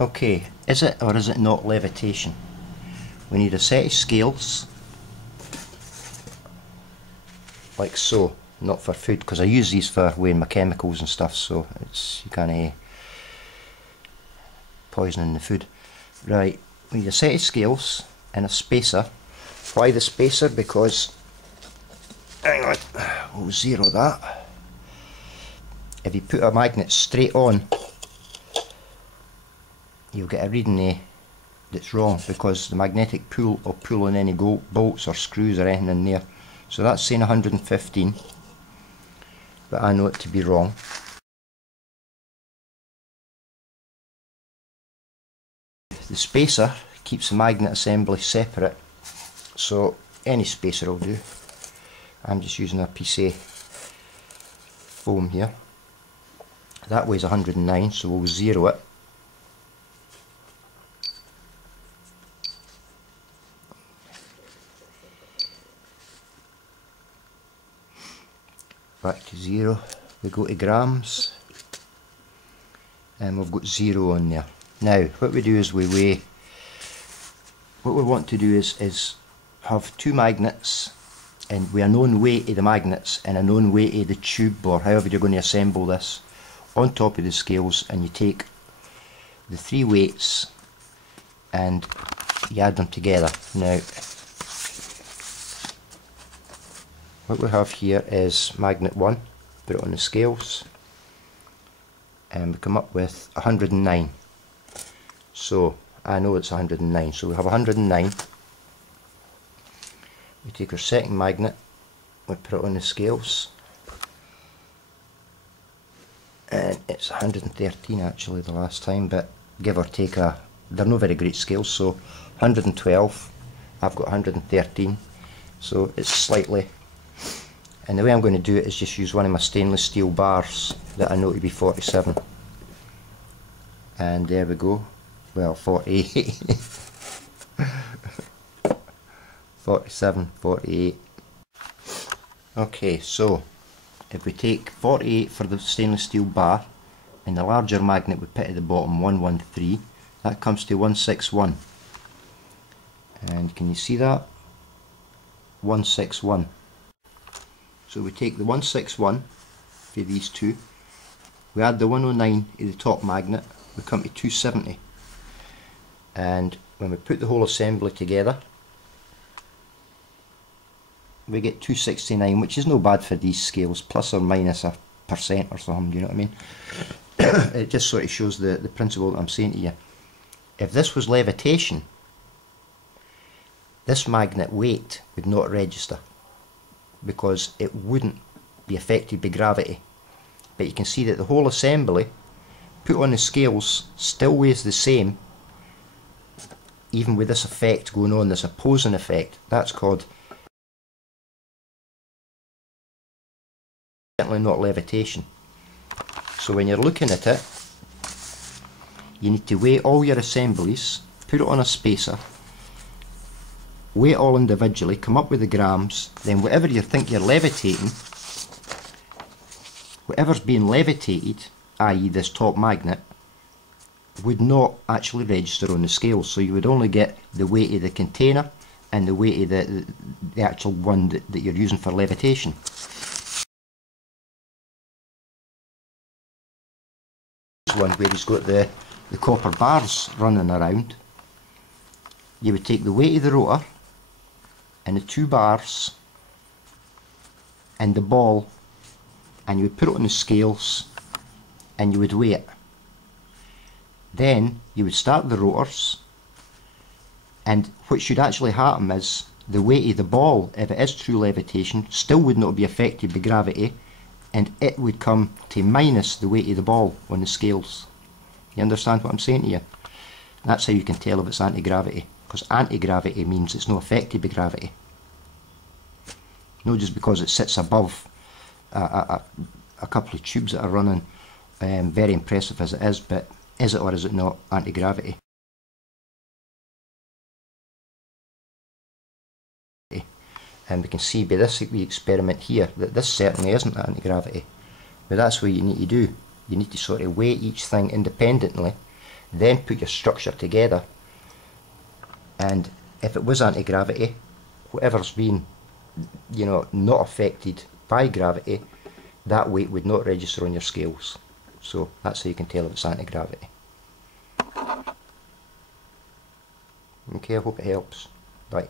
Okay, is it or is it not levitation? We need a set of scales, like so, not for food, because I use these for weighing my chemicals and stuff, so it's you can't poisoning the food. Right, we need a set of scales and a spacer. Why the spacer? Because, hang on, we'll zero that. If you put a magnet straight on, you'll get a reading that's wrong, because the magnetic pull will pull on any bolts or screws or anything in there. So that's saying 115, but I know it to be wrong. The spacer keeps the magnet assembly separate, so any spacer will do. I'm just using a piece of foam here. That weighs 109, so we'll zero it. Back to zero, we go to grams, and we've got 0 on there. Now what we do is we weigh, what we want to do is have two magnets, and with a known weight of the magnets and a known weight of the tube, or however you're going to assemble this, on top of the scales, and you take the three weights and you add them together. Now what we have here is magnet 1, put it on the scales, and we come up with 109. So I know it's 109, so we have 109. We take our second magnet, we put it on the scales, and it's 113 actually the last time, but give or take they're not very great scales, so 112, I've got 113, so it's slightly. And the way I'm going to do it is just use one of my stainless steel bars that I know to be 47. And there we go. Well, 48. 47, 48. Okay, so if we take 48 for the stainless steel bar, and the larger magnet we put at the bottom, 113, that comes to 161. And can you see that? 161. So we take the 161 for these two, we add the 109 to the top magnet, we come to 270. And when we put the whole assembly together, we get 269, which is no bad for these scales, plus or minus a % or something, do you know what I mean? It just sort of shows the principle that I'm saying to you. If this was levitation, this magnet weight would not register, because it wouldn't be affected by gravity. But you can see that the whole assembly put on the scales still weighs the same, even with this effect going on, this opposing effect. That's called, certainly not levitation. So when you're looking at it, you need to weigh all your assemblies, put it on a spacer, weigh it all individually, come up with the grams, then whatever you think you're levitating, whatever's being levitated, i.e. this top magnet, would not actually register on the scale. So you would only get the weight of the container and the weight of the actual one that you're using for levitation. This one where he's got the copper bars running around, you would take the weight of the rotor and the two bars and the ball, and you would put it on the scales and you would weigh it. Then you would start the rotors, and what should actually happen is the weight of the ball, if it is true levitation, still would not be affected by gravity, and it would come to minus the weight of the ball on the scales. You understand what I'm saying to you? That's how you can tell if it's anti-gravity, because anti-gravity means it's not affected by gravity. Not just because it sits above a couple of tubes that are running, very impressive as it is, but is it or is it not anti-gravity? And we can see by this experiment here that this certainly isn't anti-gravity. But that's what you need to do. You need to sort of weigh each thing independently then put your structure together, and if it was anti-gravity, whatever's been, you know, not affected by gravity, that weight would not register on your scales. So that's how you can tell if it's anti-gravity. Okay, I hope it helps. Bye.